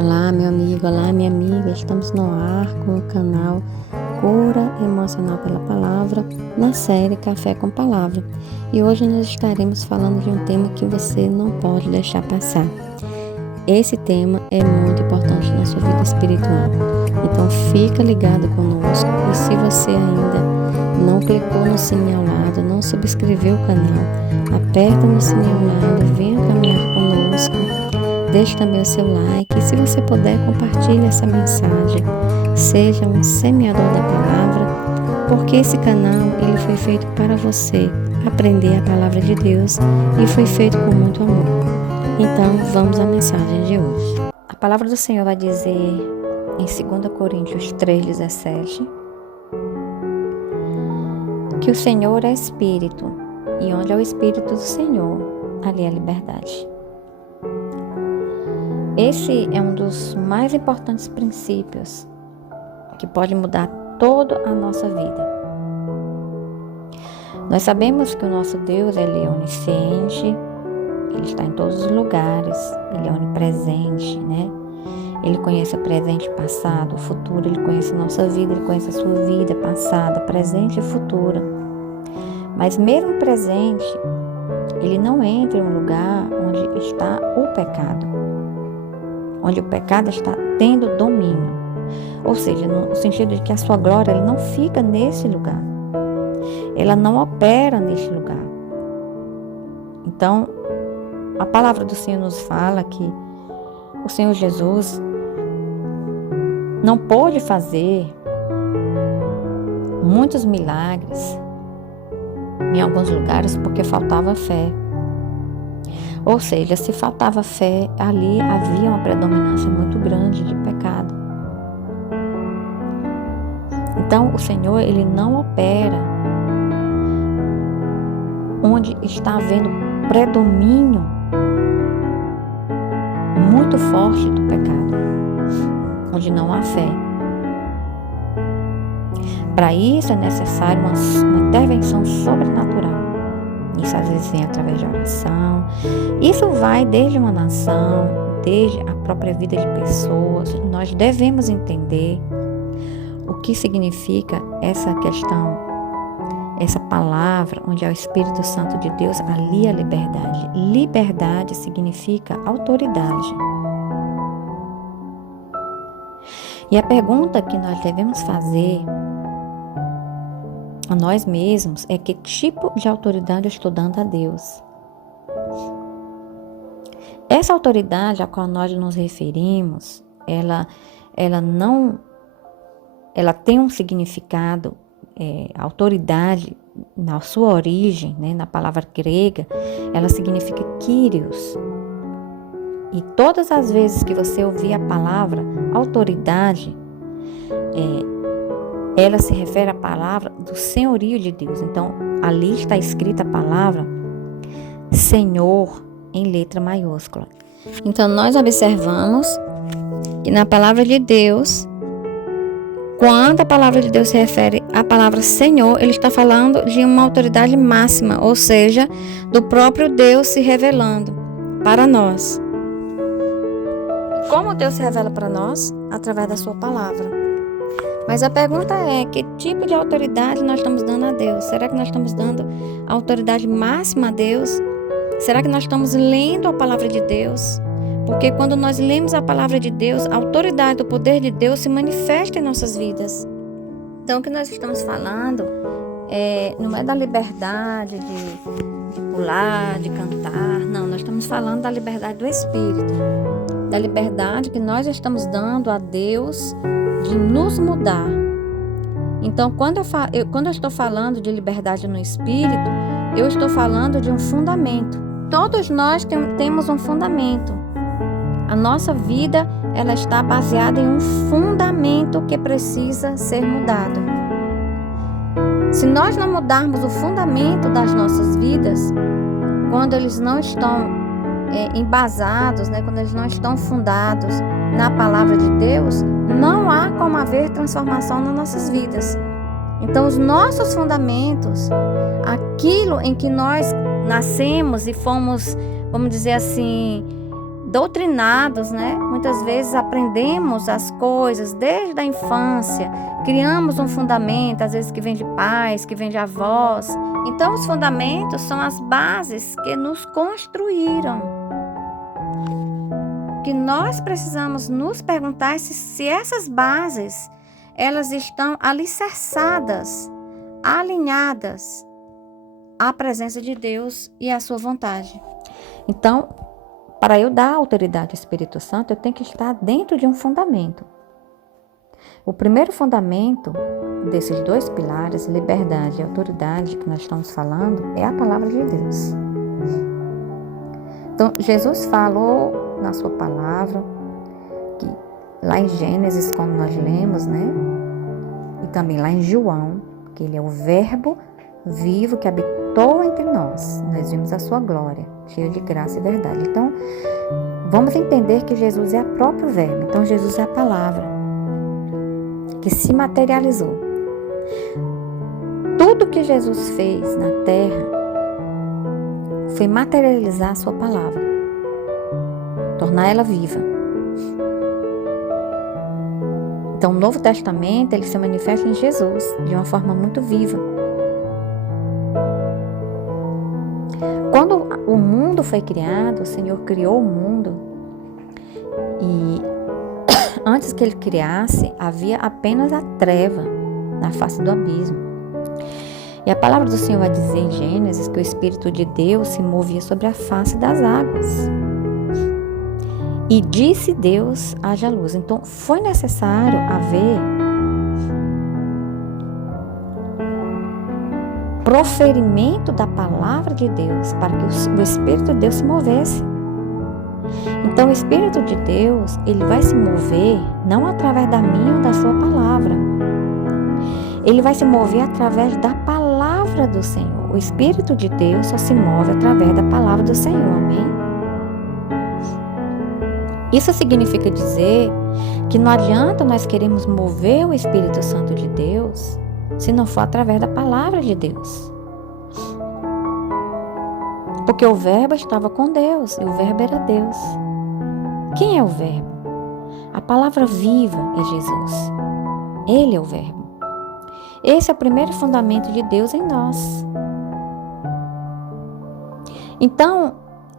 Olá, meu amigo, olá, minha amiga. Estamos no ar com o canal Cura Emocional pela Palavra, na série Café com Palavra. E hoje nós estaremos falando de um tema que você não pode deixar passar. Esse tema é muito importante na sua vida espiritual. Então fica ligado conosco, e se você ainda não clicou no sininho ao lado, não subscreveu o canal, aperta no sininho ao lado, venha caminhar conosco. Deixe também o seu like e, se você puder, compartilhe essa mensagem. Seja um semeador da palavra, porque esse canal ele foi feito para você aprender a palavra de Deus e foi feito com muito amor. Então, vamos à mensagem de hoje. A palavra do Senhor vai dizer em 2 Coríntios 3,17 que o Senhor é Espírito, e onde é o Espírito do Senhor, ali é liberdade. Esse é um dos mais importantes princípios que pode mudar toda a nossa vida. Nós sabemos que o nosso Deus ele é onisciente, ele está em todos os lugares, ele é onipresente, né? Ele conhece o presente, passado, o futuro, ele conhece a nossa vida, ele conhece a sua vida, passada, presente e futura. Mas mesmo presente, ele não entra em um lugar onde está o pecado, onde o pecado está tendo domínio. Ou seja, no sentido de que a sua glória ele não fica nesse lugar. Ela não opera nesse lugar. Então, a palavra do Senhor nos fala que o Senhor Jesus não pôde fazer muitos milagres em alguns lugares porque faltava fé. Ou seja, se faltava fé, ali havia uma predominância muito grande de pecado. Então, o Senhor, ele não opera onde está havendo predomínio muito forte do pecado, onde não há fé. Para isso é necessário uma intervenção sobrenatural. Isso às vezes vem através de oração. Isso vai desde uma nação, desde a própria vida de pessoas. Nós devemos entender o que significa essa questão, essa palavra, onde é o Espírito Santo de Deus, ali a liberdade. Liberdade significa autoridade. E a pergunta que nós devemos fazer a nós mesmos é: que tipo de autoridade eu estou dando a Deus? Essa autoridade a qual nós nos referimos, ela tem um significado, autoridade, na sua origem, né, na palavra grega, ela significa Kyrios. E todas as vezes que você ouvir a palavra autoridade, ela se refere à palavra do senhorio de Deus. Então, ali está escrita a palavra Senhor em letra maiúscula. Então, nós observamos que na palavra de Deus, quando a palavra de Deus se refere à palavra Senhor, ele está falando de uma autoridade máxima, ou seja, do próprio Deus se revelando para nós. Como Deus se revela para nós? Através da sua palavra. Mas a pergunta é: que tipo de autoridade nós estamos dando a Deus? Será que nós estamos dando a autoridade máxima a Deus? Será que nós estamos lendo a palavra de Deus? Porque quando nós lemos a palavra de Deus, a autoridade, o poder de Deus se manifesta em nossas vidas. Então, o que nós estamos falando não é da liberdade de pular, de cantar. Não, nós estamos falando da liberdade do Espírito. Da liberdade que nós estamos dando a Deus de nos mudar. Então, quando eu estou falando de liberdade no Espírito, eu estou falando de um fundamento. Todos nós temos um fundamento. A nossa vida, ela está baseada em um fundamento que precisa ser mudado. Se nós não mudarmos o fundamento das nossas vidas, quando eles não estão embasados, né, quando eles não estão fundados na palavra de Deus, não há como haver transformação nas nossas vidas. Então, os nossos fundamentos, aquilo em que nós nascemos e fomos, vamos dizer assim, doutrinados, né? Muitas vezes aprendemos as coisas desde a infância, criamos um fundamento, às vezes que vem de pais, que vem de avós. Então, os fundamentos são as bases que nos construíram. Que nós precisamos nos perguntar se essas bases, elas estão alicerçadas, alinhadas à presença de Deus e à sua vontade. Então, para eu dar autoridade ao Espírito Santo, eu tenho que estar dentro de um fundamento. O primeiro fundamento desses dois pilares, liberdade e autoridade que nós estamos falando, é a palavra de Deus. Então, Jesus falou na sua palavra, que lá em Gênesis, quando nós lemos, né? E também lá em João, que ele é o verbo vivo que habitou entre nós. Nós vimos a sua glória, cheia de graça e verdade. Então, vamos entender que Jesus é o próprio verbo. Então, Jesus é a palavra que se materializou. Tudo que Jesus fez na terra foi materializar a sua palavra, tornar ela viva. Então, o Novo Testamento, ele se manifesta em Jesus de uma forma muito viva. Quando o mundo foi criado, o Senhor criou o mundo e antes que ele criasse, havia apenas a treva na face do abismo. E a palavra do Senhor vai dizer em Gênesis que o Espírito de Deus se movia sobre a face das águas. E disse Deus, haja luz. Então, foi necessário haver proferimento da palavra de Deus para que o Espírito de Deus se movesse. Então, o Espírito de Deus, ele vai se mover não através da minha ou da sua palavra. Ele vai se mover através da palavra do Senhor. O Espírito de Deus só se move através da palavra do Senhor, amém? Isso significa dizer que não adianta nós queremos mover o Espírito Santo de Deus se não for através da palavra de Deus. Porque o verbo estava com Deus e o verbo era Deus. Quem é o verbo? A palavra viva é Jesus. Ele é o verbo. Esse é o primeiro fundamento de Deus em nós. Então,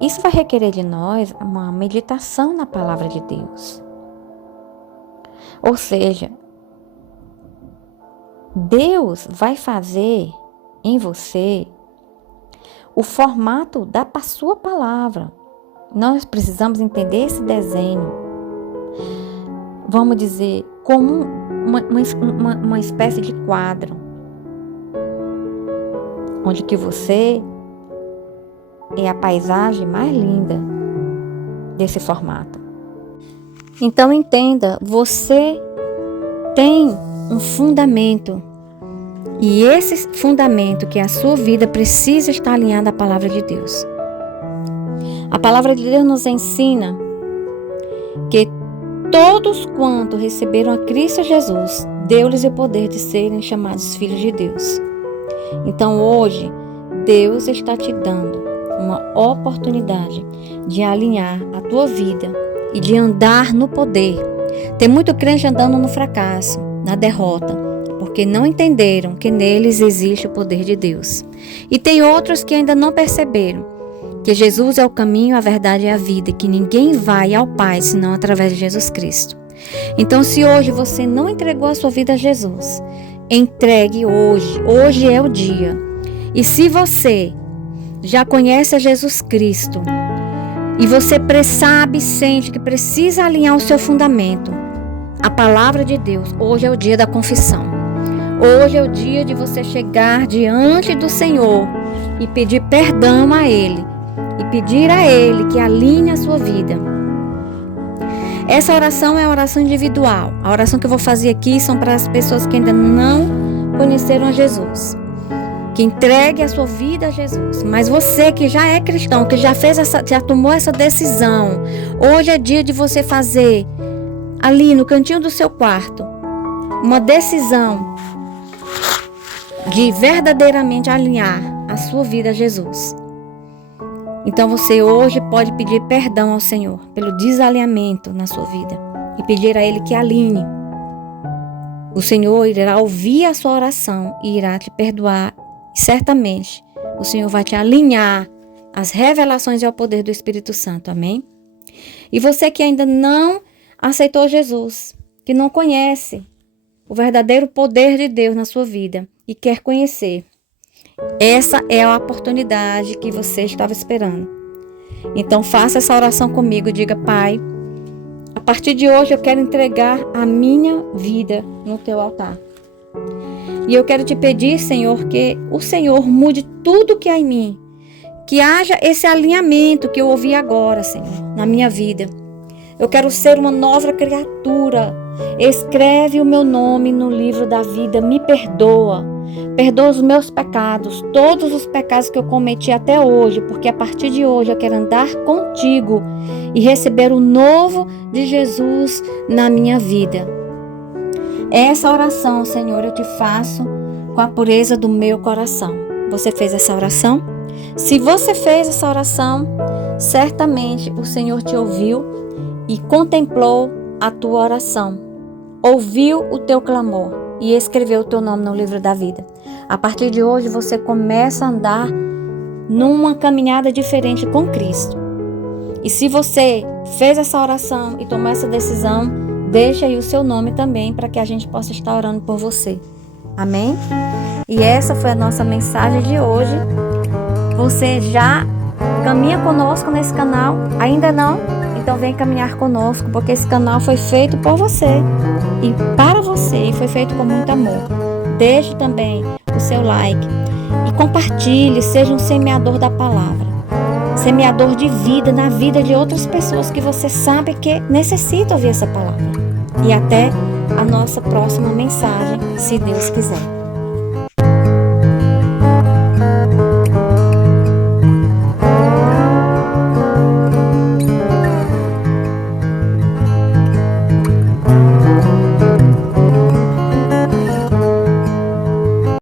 isso vai requerer de nós uma meditação na palavra de Deus. Ou seja, Deus vai fazer em você o formato da sua palavra. Nós precisamos entender esse desenho, vamos dizer, como uma espécie de quadro, onde que você é a paisagem mais linda desse formato. Então entenda, você tem um fundamento, e esse fundamento que é a sua vida precisa estar alinhado à palavra de Deus. A palavra de Deus nos ensina que todos quanto receberam a Cristo Jesus, deu-lhes o poder de serem chamados filhos de Deus. Então hoje, Deus está te dando uma oportunidade de alinhar a tua vida e de andar no poder. Tem muito crente andando no fracasso, na derrota, porque não entenderam que neles existe o poder de Deus. E tem outros que ainda não perceberam que Jesus é o caminho, a verdade e a vida, e que ninguém vai ao Pai senão através de Jesus Cristo. Então, se hoje você não entregou a sua vida a Jesus, entregue hoje. Hoje é o dia. E se você já conhece a Jesus Cristo e você sabe e sente que precisa alinhar o seu fundamento, a palavra de Deus, hoje é o dia da confissão. Hoje é o dia de você chegar diante do Senhor e pedir perdão a Ele. E pedir a Ele que alinhe a sua vida. Essa oração é a oração individual. A oração que eu vou fazer aqui são para as pessoas que ainda não conheceram a Jesus. Que entregue a sua vida a Jesus. Mas você que já é cristão, que já tomou essa decisão, hoje é dia de você fazer ali no cantinho do seu quarto uma decisão de verdadeiramente alinhar a sua vida a Jesus. Então você hoje pode pedir perdão ao Senhor pelo desalinhamento na sua vida e pedir a Ele que alinhe. O Senhor irá ouvir a sua oração e irá te perdoar. E certamente o Senhor vai te alinhar às revelações e ao poder do Espírito Santo. Amém? E você que ainda não aceitou Jesus, que não conhece o verdadeiro poder de Deus na sua vida e quer conhecer, essa é a oportunidade que você estava esperando. Então faça essa oração comigo. Diga: Pai, a partir de hoje eu quero entregar a minha vida no teu altar. E eu quero te pedir, Senhor, que o Senhor mude tudo que há em mim. Que haja esse alinhamento que eu ouvi agora, Senhor, na minha vida. Eu quero ser uma nova criatura. Escreve o meu nome no livro da vida. Me perdoa. Perdoa os meus pecados, todos os pecados que eu cometi até hoje, porque a partir de hoje eu quero andar contigo e receber o novo de Jesus na minha vida. Essa oração, Senhor, eu te faço com a pureza do meu coração. Você fez essa oração? Se você fez essa oração, certamente o Senhor te ouviu e contemplou a tua oração, ouviu o teu clamor e escreveu o teu nome no livro da vida. A partir de hoje você começa a andar numa caminhada diferente com Cristo. E se você fez essa oração e tomou essa decisão, deixa aí o seu nome também para que a gente possa estar orando por você. Amém? E essa foi a nossa mensagem de hoje. Você já caminha conosco nesse canal? Ainda não? Então vem caminhar conosco, porque esse canal foi feito por você e para você, e foi feito com muito amor. Deixe também o seu like e compartilhe, seja um semeador da palavra, semeador de vida na vida de outras pessoas que você sabe que necessitam ouvir essa palavra. E até a nossa próxima mensagem, se Deus quiser.